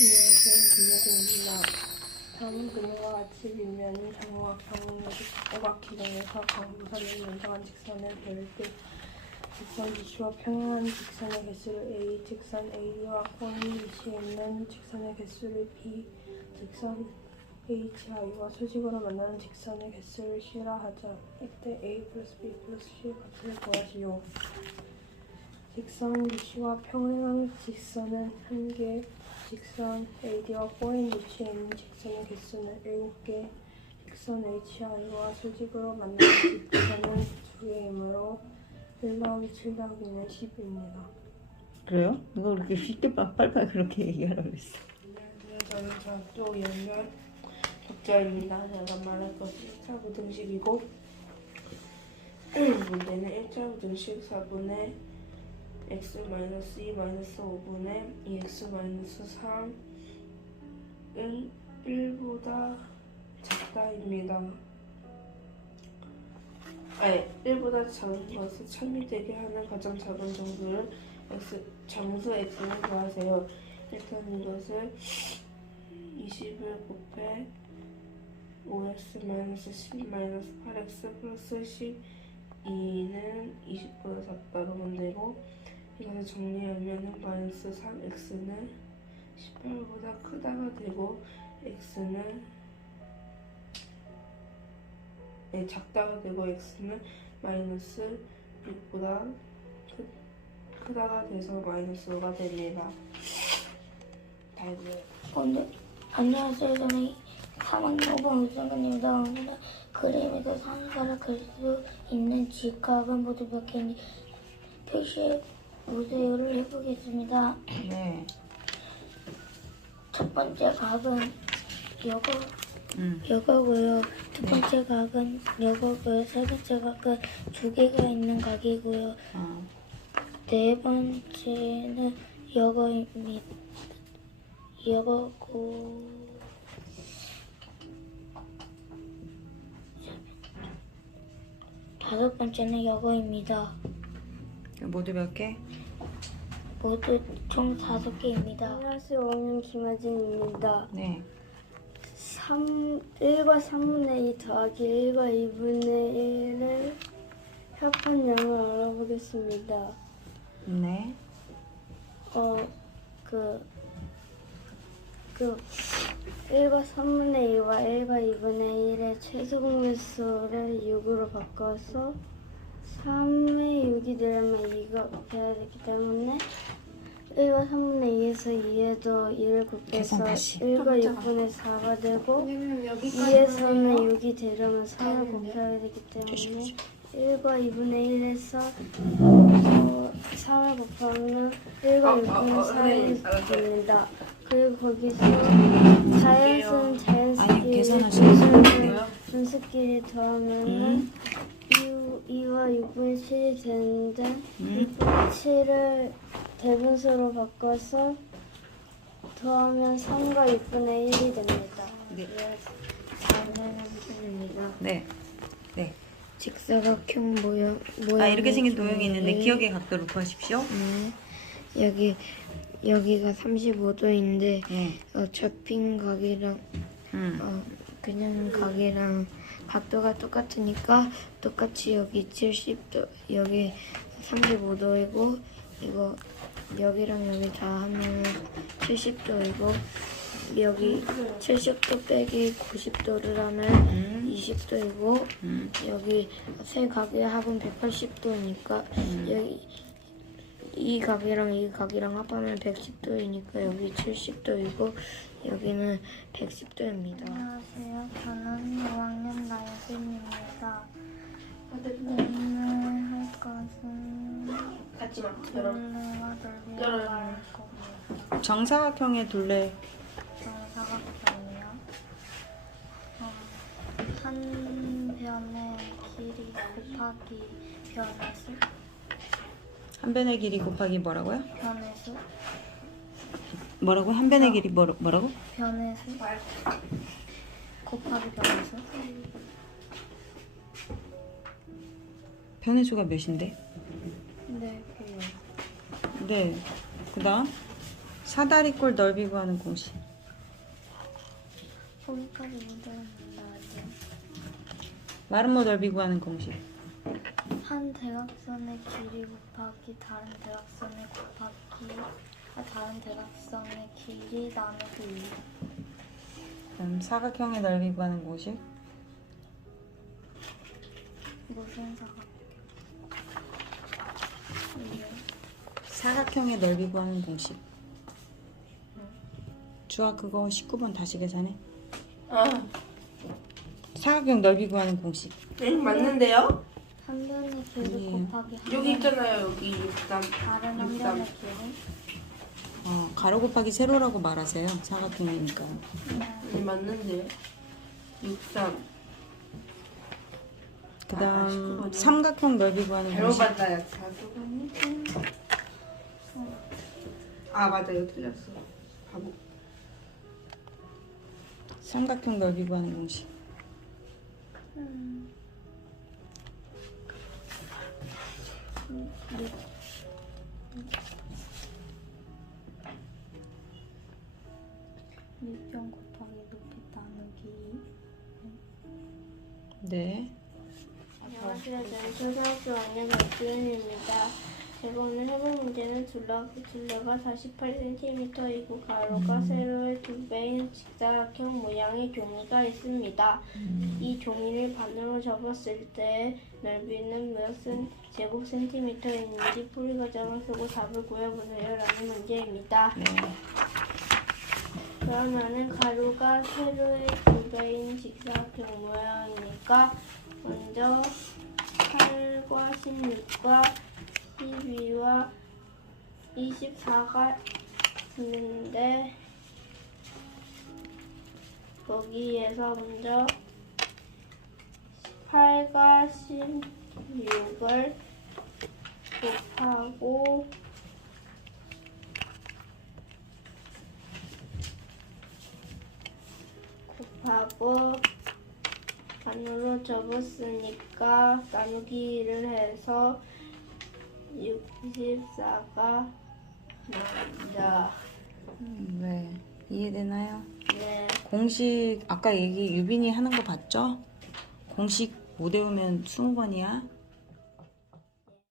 안녕하세요. 김효진입니다. 다음은 그녀와 같이 빌면 정호학 방문역 오각 기동에서 강부선을 연장한 직선의 별도 직선 BC와 평행한 직선의 개수를 A, 직선 AD와 코인 BC에 있는 직선의 개수를 B, 직선 HI와 수직으로 만나는 직선의 개수를 C라 하자. 이때 A 플러스 B 플러스 C 값을 구하시오. 직선 BC와 평행한 직선은 한 개, 직선 AD와 꼬인 위치에 있는 직선의 개수는 7개, 직선 HI와 수직으로 만나는 직선은 2개이므로 1 더하기 7 더하기는 10입니다. 그래요? 누가 그렇게 쉽게 빠- 빨리빨리 그렇게 얘기하라고 그랬어? 안녕하세요. 저는 저학교 2학년 박자입니다. 제가 말할 것은 1차 부등식이고 문제는 1차 부등식 4분의 x 2 5분의 2x 3은 1보다 작다입니다. 아니, 1보다 작은 것을 참이 되게 하는 가장 작은 정수를 x, 정수 x를 구하세요. 일단 이것을 20을 곱해 5x 마이너스 10 마이너스 8x 플러스 12는 이것을 정리하면 마이너스 3x는 18보다 크다가 되고 x는 네, 작다가 되고 x는 마이너스 6보다 크, 크다가 돼서 마이너스 5가 됩니다. 다 했고요. 어, 네. 안녕하세요. 저는 3학년 5번 우승근입니다. 오늘은 그림에서 상사를 그릴 수 있는 직각은 모두 몇 개인지 표시해 보세요를 해보겠습니다. 네. 첫 번째 각은 여거, 음. 여거고요. 두 번째 각은 여거고요. 세 번째 각은 두 개가 있는 각이고요. 어. 네 번째는 여거입니다. 여거고 다섯 번째는 여거입니다. 모두 몇 개? 모두 총 다섯 개입니다. 안녕하세요. 오늘 김하진입니다. 네. 3, 1과 3분의 2 더하기 1과 2분의 1을 합한 양을 알아보겠습니다. 네. 어, 그, 그, 1과 3분의 2와 1과 2분의 1의 최소 공배수를 6으로 바꿔서 3의 6이 되려면 2가 곱해야 되기 때문에 1과 3분의 2에서 2에도 2를 곱해서 다시. 1과 6분의 4가 되고 2에서는 6이 되려면 3을 곱해야 되기 때문에 1과 2분의 1에서 어, 3을 곱하면 1과 6분의 4이 됩니다. 그리고 거기서 자연수는 자연수끼리 아니, 계산하시면 분수는 분 수끼리 더하면은 2, 와 6분의 7이 되는데 음. 6분의 7을 대분수로 바꿔서 더하면 3과 6분의 1이 됩니다. 네. 입니다 네. 네. 직사각형 모양 모양 아 이렇게 생긴 도형이 있는데 기억의 각도를 구하십시오. 네. 여기 여기가 35도인데 네. 어, 접힌 각이랑 음. 어, 그냥 각이랑 각도가 똑같으니까 똑같이 여기 70도 여기 35도이고 이거 여기랑 여기 다 하면 70도이고 여기 70도 빼기 90도를 하면 음. 20도이고 음. 여기 세 각의 합은 180도니까 여기 이 각이랑 이 각이랑 합하면 110도이니까 여기 70도이고 여기는 110도입니다. 안녕하세요. 저는 5학년 나여진입니다. 오늘 할 것은 같이 막 열어. 둘레와 넓이를 열어요. 정사각형의 둘레. 정사각형이요. 어, 한 변의 길이 곱하기 변의 수 한 변의 길이 곱하기 뭐라고요? 변의 수 뭐라고? 한 변의 길이 뭐, 뭐라고? 변의 수 곱하기 변의 수 변의 수가 몇인데? 네 개요. 네. 그다음 사다리꼴 넓이 구하는 공식. 거기까지 문제는 나왔죠. 마름모 넓이 구하는 공식. 한 대각선의 길이 곱하기 다른 대각선의 곱하기 아, 다른 대각선의 길이 나누기 2. 그럼 사각형의 넓이 구하는 공식. 무슨 사각? 이게 사각형의 넓이 구하는 공식. 주아 그거 19번 다시 계산해. 아, 사각형 넓이 구하는 공식. 네, 맞는데요? 한 변의 길이 아니에요. 곱하기 한 여기 있잖아요, 여기 63. 다른 한 63. 변의 길이 어, 가로 곱하기 세로라고 말하세요. 사각형이니까. 네, 맞는데. 63. 그 다음 아, 19번. 삼각형 넓이 구하는 잘못 공식. 봤다, 자수관이. 아, 맞아요. 틀렸어. 바보. 삼각형 넓이 구하는 공식. 음. 육경 곱하기 높이 나누기 네. 안녕하세요. 저는 초등학교 5학년 박주현입니다. 제가 오늘 해볼 문제는 둘러, 둘레가 48cm이고 가로가 세로의 두 배인 직사각형 모양의 종이가 있습니다. 이 종이를 반으로 접었을 때 넓이는 몇 센, 제곱 센티미터인지 풀이 과정을 쓰고 답을 구해보세요. 라는 문제입니다. 네. 그러면은 가로가 세로의 두 배인 직사각형 모양이니까 먼저 8과 16과 12와 24가 있는데 거기에서 먼저 8과 16을 곱하고 곱하고 반으로 접었으니까 나누기를 해서 64가 나옵니다. 음, 네. 이해되나요? 네. 공식 아까 얘기 유빈이 하는 거 봤죠? 공식 못 외우면 20번이야.